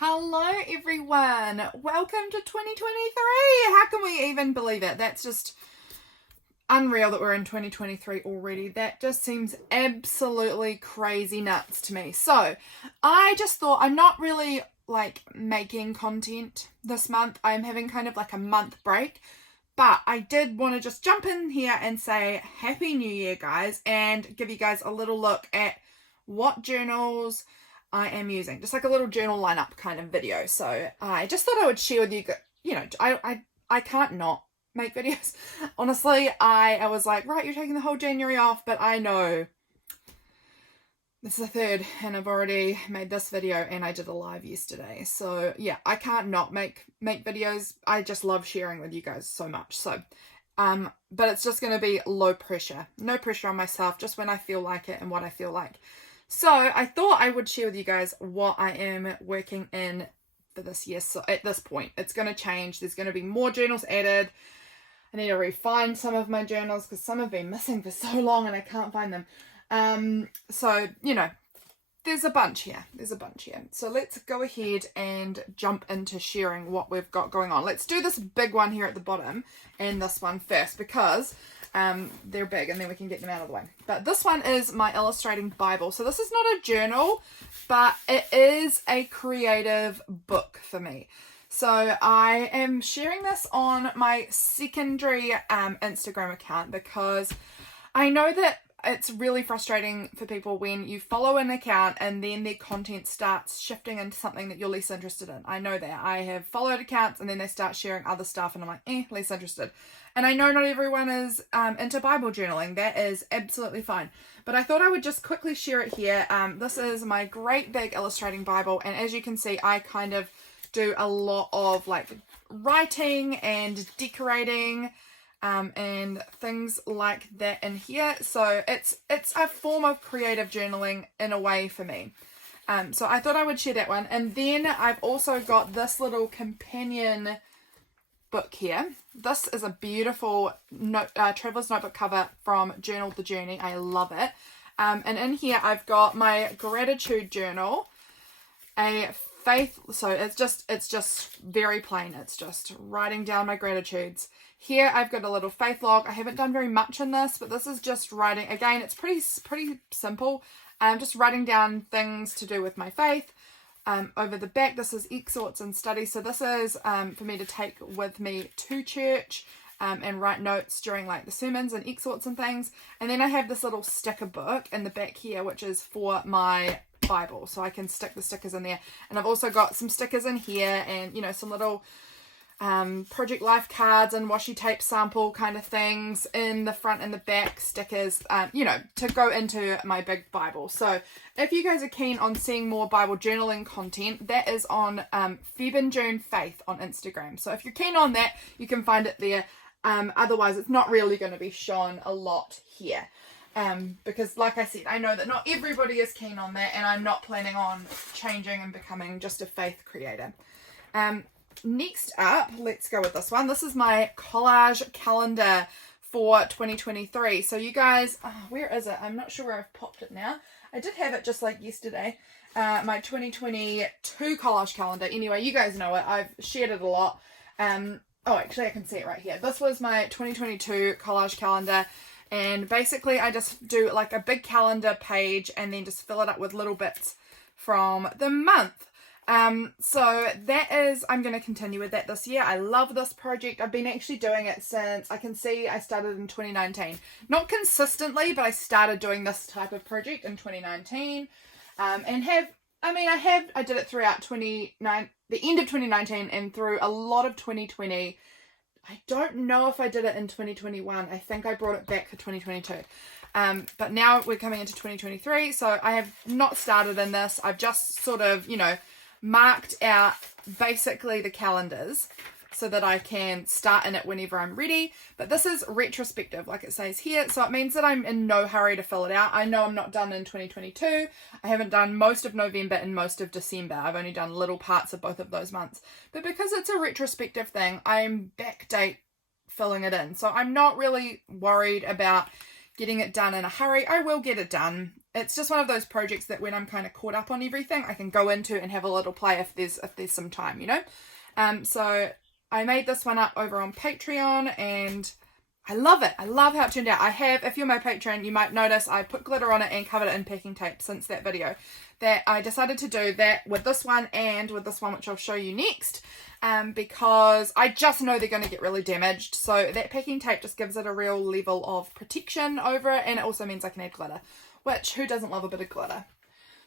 Hello everyone, welcome to 2023. How can we even believe it? That's just unreal that we're in 2023 already. That just seems absolutely crazy nuts to me. So I just thought, I'm not really making content this month. I'm having kind of like a month break, but I did want to just jump in here and say Happy New Year, guys, and give you guys a little look at what journals I am using, just like a little journal lineup kind of video. So I just thought I would share with you, I can't not make videos. Honestly, I was like, right, you're taking the whole January off, but I know this is the third and I've already made this video and I did a live yesterday. So yeah, I can't not make videos. I just love sharing with you guys so much. So but it's just going to be low pressure, no pressure on myself, just when I feel like it and what I feel like. So I thought I would share with you guys what I am working in for this year. So at this point, it's going to change. There's going to be more journals added. I need to refine some of my journals because some have been missing for so long and I can't find them. So, there's a bunch here. So let's go ahead and jump into sharing what we've got going on. Let's do this big one here at the bottom and this one first because they're big and then we can get them out of the way. But this one is my illustrating Bible. So this is not a journal, but it is a creative book for me. So I am sharing this on my secondary Instagram account because I know that it's really frustrating for people when you follow an account and then their content starts shifting into something that you're less interested in. I know that. I have followed accounts and then they start sharing other stuff and I'm like, less interested. And I know not everyone is into Bible journaling. That is absolutely fine. But I thought I would just quickly share it here. This is my great big illustrating Bible. And as you can see, I kind of do a lot of writing and decorating and things like that in here. So it's a form of creative journaling in a way for me. So I thought I would share that one. And then I've also got this little companion book here. This is a beautiful traveler's notebook cover from Journal the Journey. I love it. And in here I've got my gratitude journal, a faith, so it's just very plain. It's just writing down my gratitudes. Here I've got a little faith log. I haven't done very much in this, but this is just writing. Again, it's pretty simple. Just writing down things to do with my faith. Over the back, this is exhorts and studies. So this is for me to take with me to church and write notes during the sermons and exhorts and things. And then I have this little sticker book in the back here, which is for my Bible. So I can stick the stickers in there. And I've also got some stickers in here and, some little Project Life cards and washi tape sample kind of things in the front and the back, stickers, to go into my big Bible. So if you guys are keen on seeing more Bible journaling content, that is on Feb and June Faith on Instagram. So if you're keen on that, you can find it there. Otherwise, it's not really going to be shown a lot here. Because like I said, I know that not everybody is keen on that and I'm not planning on changing and becoming just a faith creator. Next up, let's go with this one. This is my collage calendar for 2023. So you guys, where is it? I'm not sure where I've popped it now. I did have it just like yesterday. My 2022 collage calendar. Anyway, you guys know it. I've shared it a lot. Actually I can see it right here. This was my 2022 collage calendar. And basically I just do a big calendar page and then just fill it up with little bits from the month. So that is, I'm going to continue with that this year. I love this project. I've been actually doing it since, I can see I started in 2019. Not consistently, but I started doing this type of project in 2019. I did it throughout the end of 2019 and through a lot of 2020. I don't know if I did it in 2021. I think I brought it back for 2022. But now we're coming into 2023. So I have not started in this. I've just sort of, marked out basically the calendars so that I can start in it whenever I'm ready. But this is retrospective, like it says here. So it means that I'm in no hurry to fill it out. I know I'm not done in 2022. I haven't done most of November and most of December. I've only done little parts of both of those months. But because it's a retrospective thing, I'm backdate filling it in. So I'm not really worried about getting it done in a hurry. I will get it done. it's just one of those projects that when I'm kind of caught up on everything, I can go into and have a little play if there's some time, you know. So I made this one up over on Patreon, and I love it. I love how it turned out. I have, if you're my patron, you might notice I put glitter on it and covered it in packing tape since that video. That I decided to do that with this one and with this one, which I'll show you next, because I just know they're going to get really damaged. So that packing tape just gives it a real level of protection over it, and it also means I can add glitter, which who doesn't love a bit of glitter?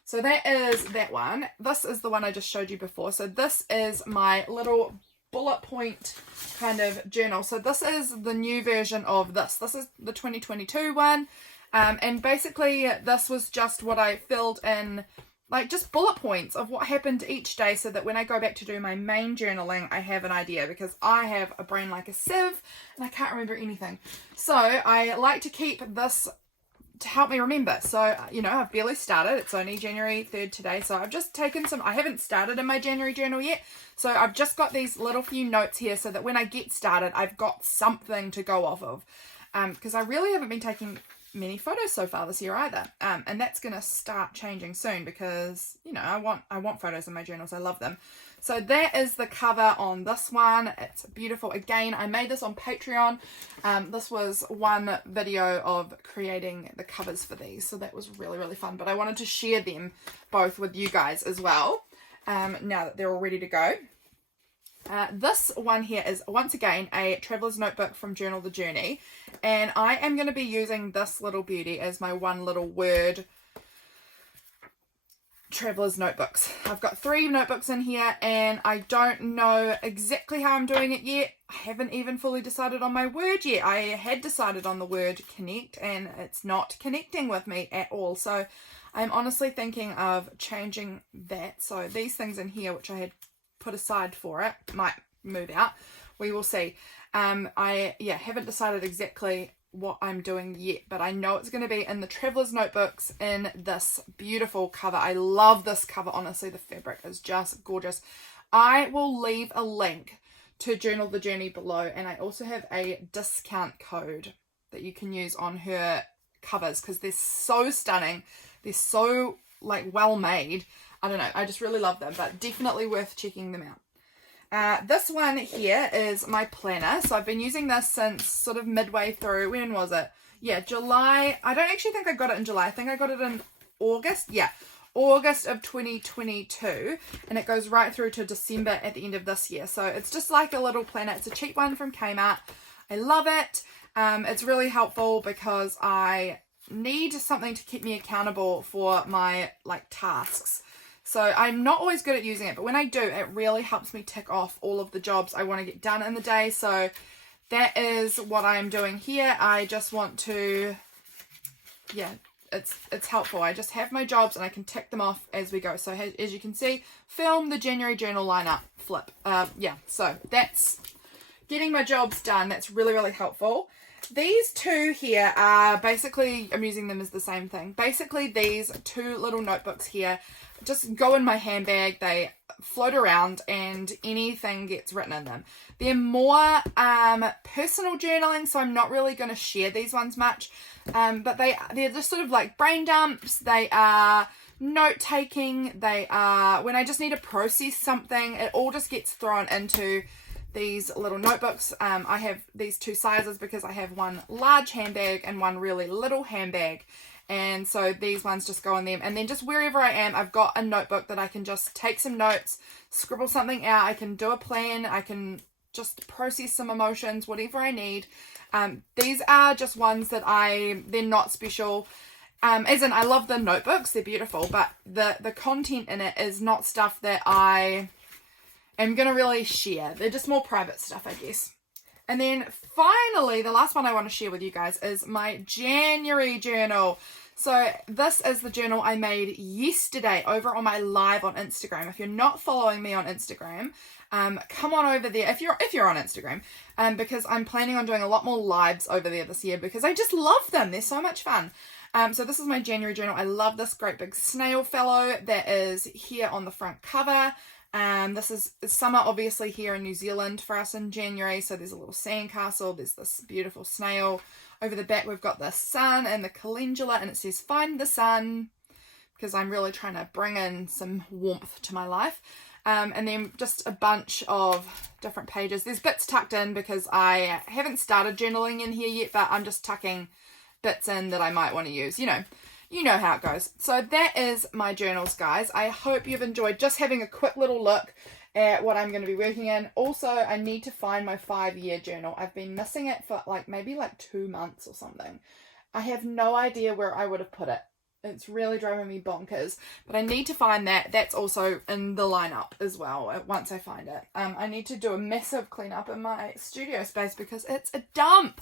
So that is that one. This is the one I just showed you before. So this is my little bullet point kind of journal. So this is the new version of this. This is the 2022 one. And basically this was just what I filled in, like just bullet points of what happened each day, so that when I go back to do my main journaling, I have an idea, because I have a brain like a sieve and I can't remember anything. So I like to keep this to help me remember. So, you know, I've barely started. It's only January 3rd today. So I've just taken some, I haven't started in my January journal yet. So I've just got these little few notes here so that when I get started, I've got something to go off of. Because I really haven't been taking many photos so far this year either. And that's going to start changing soon, because, you know, I want photos in my journals. I love them. So that is the cover on this one. It's beautiful. Again, I made this on Patreon. This was one video of creating the covers for these. So that was really, really fun. But I wanted to share them both with you guys as well, now that they're all ready to go. This one here is, once again, a traveler's notebook from Journal the Journey. And I am going to be using this little beauty as my one little word traveler's notebooks. I've got 3 notebooks in here, and I don't know exactly how I'm doing it yet. I haven't even fully decided on my word yet. I had decided on the word connect, and it's not connecting with me at all. So I'm honestly thinking of changing that. So these things in here, which I had put aside for it, might move out. We will see. I haven't decided exactly what I'm doing yet, but I know it's going to be in the traveler's notebooks in this beautiful cover. I love this cover. Honestly, the fabric is just gorgeous. I will leave a link to Journal the Journey below, and I also have a discount code that you can use on her covers, because they're so stunning. They're so like well made. I don't know, I just really love them, but definitely worth checking them out. This one here is my planner. So I've been using this since sort of midway through. When was it? Yeah, July. I don't actually think I got it in July. I think I got it in August. Yeah, August of 2022. And it goes right through to December at the end of this year. So it's just like a little planner. It's a cheap one from Kmart. I love it. It's really helpful because I need something to keep me accountable for my like tasks. So I'm not always good at using it, but when I do, it really helps me tick off all of the jobs I want to get done in the day. So that is what I'm doing here. I just want to, yeah, it's helpful. I just have my jobs and I can tick them off as we go. So as you can see, film the January journal lineup, flip. Yeah, so that's getting my jobs done. That's really, really helpful. These two here are basically, I'm using them as the same thing. Basically, these 2 little notebooks here just go in my handbag. They float around and anything gets written in them. They're more personal journaling, so I'm not really going to share these ones much. But they're just sort of like brain dumps. They are note taking. They are when I just need to process something. It all just gets thrown into these little notebooks. I have these 2 sizes because I have one large handbag and one really little handbag, and so these ones just go in them. And then just wherever I am, I've got a notebook that I can just take some notes, scribble something out. I can do a plan. I can just process some emotions, whatever I need. These are just ones that they're not special. As in, I love the notebooks. They're beautiful, but the content in it is not stuff that I'm going to really share. They're just more private stuff, I guess. And then finally, the last one I want to share with you guys is my January journal. So this is the journal I made yesterday over on my live on Instagram. If you're not following me on Instagram, come on over there if you're on Instagram, because I'm planning on doing a lot more lives over there this year because I just love them. They're so much fun. So this is my January journal. I love this great big snail fellow that is here on the front cover. This is summer obviously here in New Zealand for us in January, so there's a little sandcastle, there's this beautiful snail. Over the back we've got the sun and the calendula, and it says find the sun, because I'm really trying to bring in some warmth to my life. And then just a bunch of different pages. There's bits tucked in because I haven't started journaling in here yet, but I'm just tucking bits in that I might want to use. You know how it goes. So that is my journals, guys. I hope you've enjoyed just having a quick little look at what I'm going to be working in. Also, I need to find my 5-year journal. I've been missing it for maybe 2 months or something. I have no idea where I would have put it. It's really driving me bonkers, but I need to find that. That's also in the lineup as well once I find it. I need to do a massive cleanup in my studio space because it's a dump.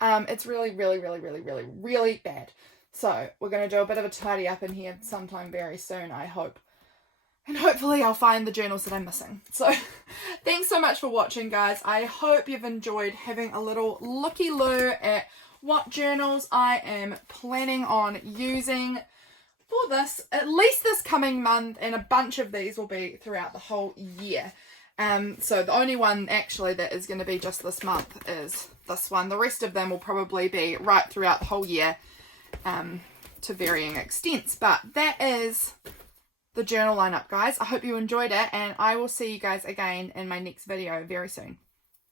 It's really, really, really, really, really, really bad. So we're going to do a bit of a tidy up in here sometime very soon, I hope. And hopefully I'll find the journals that I'm missing. So thanks so much for watching, guys. I hope you've enjoyed having a little looky-loo at what journals I am planning on using for this, at least this coming month, and a bunch of these will be throughout the whole year. So the only one actually that is going to be just this month is this one. The rest of them will probably be right throughout the whole year, to varying extents. But that is the journal lineup, guys. I hope you enjoyed it, and I will see you guys again in my next video very soon.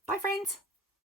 Bye, friends.